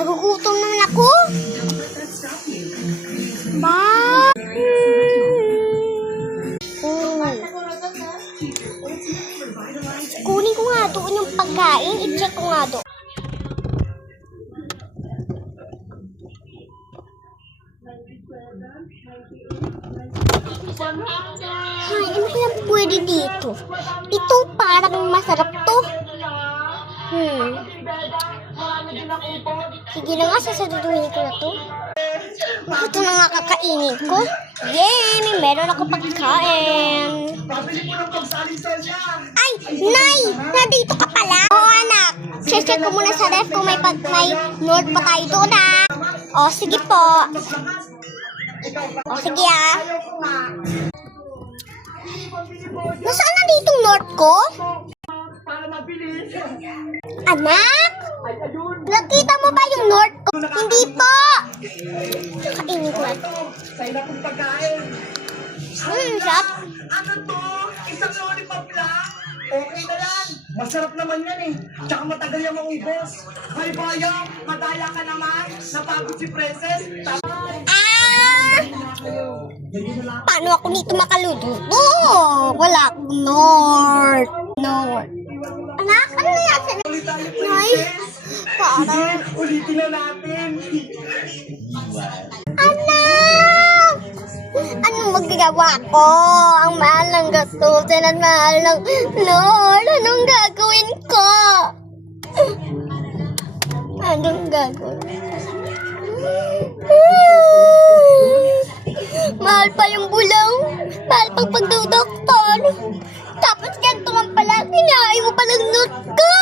Nagugutom naman ako. Ba? Kunin ko nga doon yung pagkain. I-check ko nga doon. Ay, ano kaya pwede dito? Ito parang masarap to. Sige na nga, sasaduduhin ko na to. Ito na nga kakainin ko. Yay! Meron ako pagkain. Ay! Nay! Nandito ka pala? Oo, anak. Check ko muna sa ref kung may North pa tayo doon, ha? O, sige po. O, sige, ha? Nasaan na ditong North ko? Anak? Nakita mo ba yung North ko? Hindi po! Kainin ko lang. Sarap. Ano to? Isang lollipop lang? Okay na yan. Masarap naman yan eh. Tsaka matagal yung maubos. Hay bayang, madaya ka naman. Napagod si Princess. Paano ako nito makaluto? Wala akong North. Anak, ano na yan? Nay, parang... Ulitin na natin. Anak! Anong magagawa ko? Ang mahal ng gastusin at mahal ng Lord. Anong gagawin ko? Anong gagawin? Mahal pa yung bulaw. Mahal pang pagdudoktor. Tapos ganito man pala, kinain mo palang North ko!